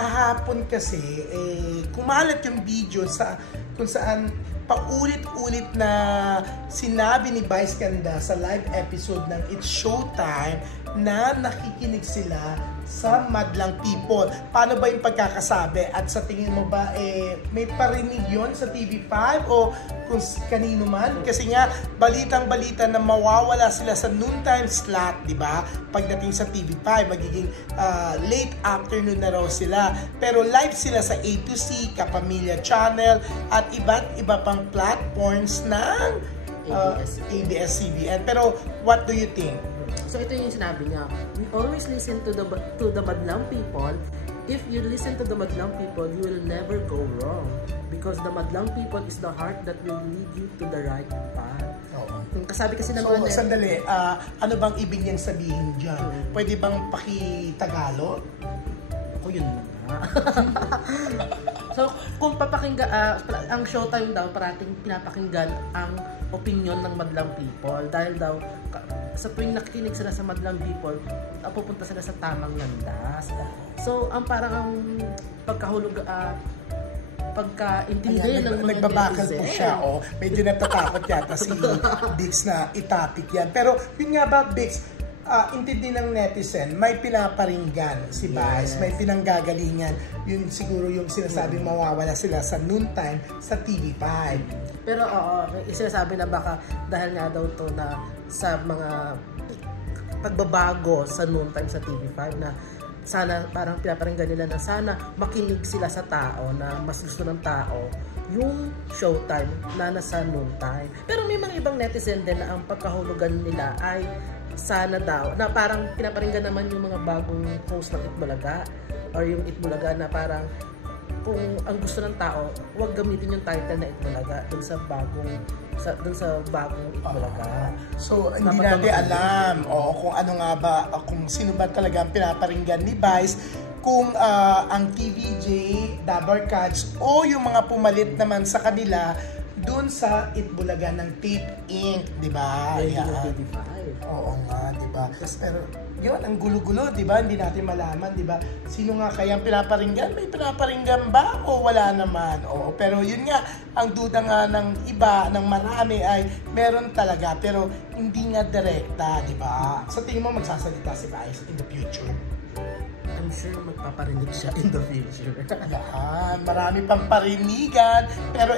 kahapon kasi, kumalat yung video kung saan paulit-ulit na sinabi ni Vice Ganda sa live episode ng It's Showtime na nakikinig sila sa madlang people. Paano ba yung pagkakasabi? At sa tingin mo ba, may parinig yun sa TV5 o kung kanino man? Kasi nga, balitang-balita na mawawala sila sa noontime slot, di ba? Pagdating sa TV5, magiging late afternoon na raw sila. Pero live sila sa A2C, Kapamilya Channel, at iba't iba pang platforms ng ABS-CBN. Pero, what do you think? So ito yung sinabi niya, we always listen to the madlang people. If you listen to the madlang people, you will never go wrong. Because the madlang people is the heart that will lead you to the right path. Kasabi kasi ng mga sandali, ano bang ibig niyang sabihin dyan? Pwede bang pakitagalog? Ako yun na. So, kung papakinggan, ang Showtime daw, parating pinapakinggan ang opinion ng madlang people. Dahil daw, sa tuwing nakikinig sila sa madlang people, pupunta sila sa tamang landas. So, ang parang ang pagkahulog, pagkaintindi ng mga nagbabakal po siya, medyo natatakot yata si Bix na itapik yan. Pero, yun nga ba, Bix, intindi ng netizen, may pinaparinggan si Vice, may pinanggagalingan. Yun siguro yung sinasabing mawawala sila sa noontime sa TV5. Pero sinasabi na baka dahil nga daw to na sa mga pagbabago sa noontime sa TV5 na sana parang pinaparinggan nila na sana makinig sila sa tao na mas gusto ng tao yung Showtime na nasa noontime. Pero may mga ibang netizen din na ang pagkahulugan nila ay sana daw, na parang pinaparinggan naman yung mga bagong host ng Itbulaga or yung Itbulaga na parang kung ang gusto ng tao, huwag gamitin yung title na Itbulaga dun sa bagong Itbulaga. So, hindi natin alam kung ano nga ba, kung sino ba talaga ang pinaparinggan ni Vice, kung ang TVJ, Dabar Cats, o yung mga pumalit naman sa kanila dun sa Itbulaga ng Tape Inc., di ba? Oo nga, di ba? Pero yun, ang gulo-gulo, di ba? Hindi natin malaman, di ba? Sino nga kaya ang pinaparinggan? May pinaparinggan ba o wala naman? Oo, pero yun nga, ang duda nga ng iba, ng marami ay meron talaga, pero hindi nga direkta, di ba? Sa tingin mo magsasalita si Vice in the future? I'm sure magpaparinig siya in the future. Yan, marami pang parinigan, pero